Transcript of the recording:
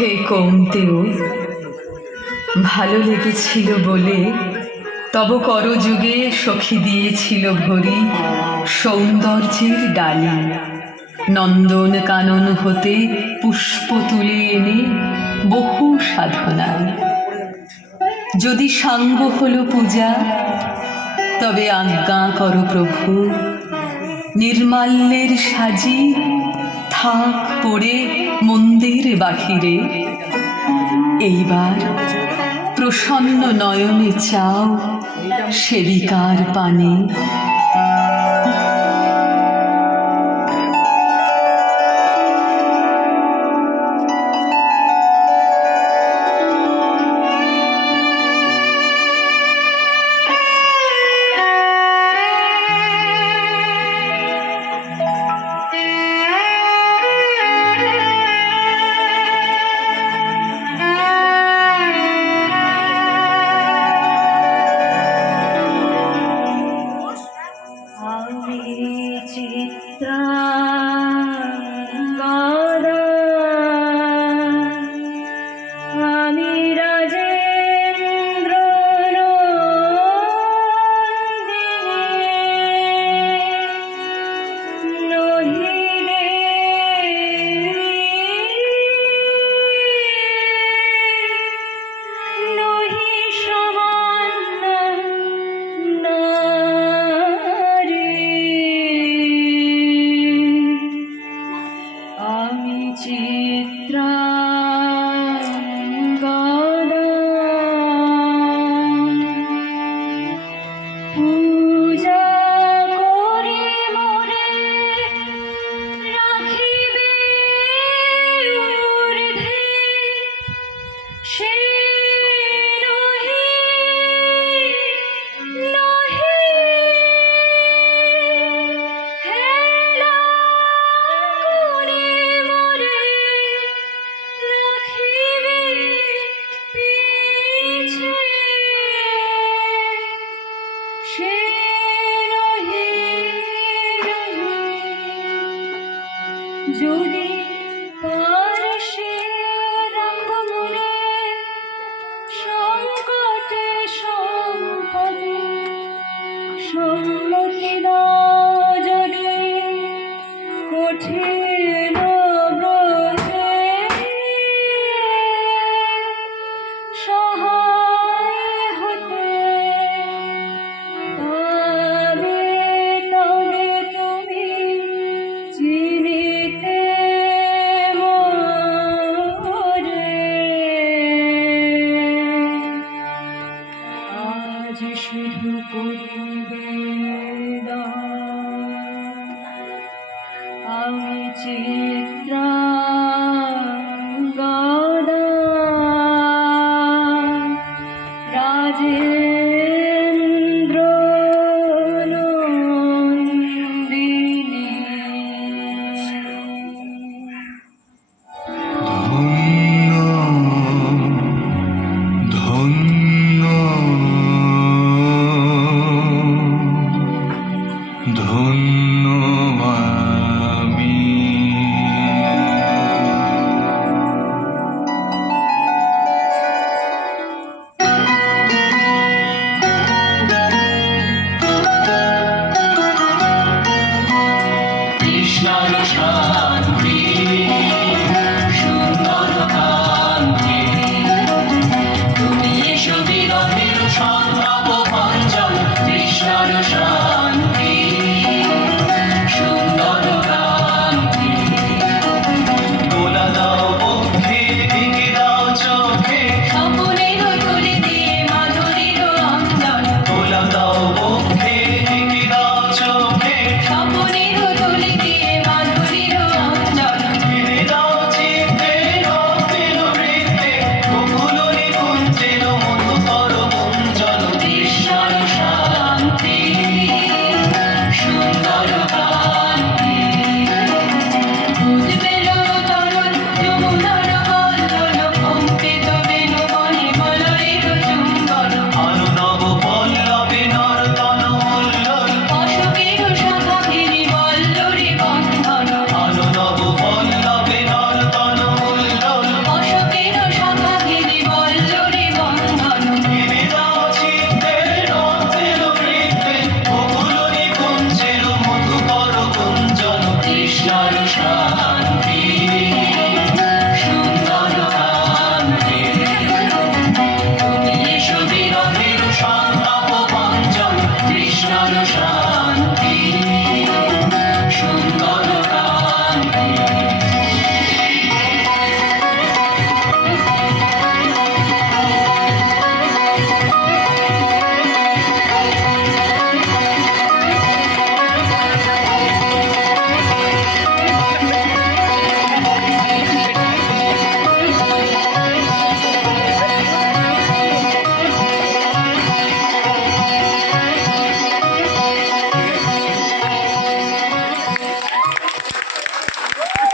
হে কৌন্তেয়, ভালো লেগেছিল বলে তব করযুগে সখী দিয়েছিল ভরি সৌন্দর্যের ডালি। নন্দন কানন হতে পুষ্প তুলে এনে বহু সাধনায়। যদি সাঙ্গ হলো পূজা, তবে আজ্ঞা করো প্রভু, নির্মাল্যের সাজি থাক পড়ে মন্দির বাহিরে। এইবার প্রসন্ন নয়নে চাও সেবিকার পানে। যদি পারসে রাখো মনে, সংকটে সম্পদে সম্মতি দাও যদি কঠিন ব্রতে। সহায় হতে তবে তবে তুমি চিনিতে মোরে। আজ শুধু করিবে আমি চিত্রাঙ্গদা রাজেন্দ্র নন্দিনী। ধন্য ধন্য ধন্য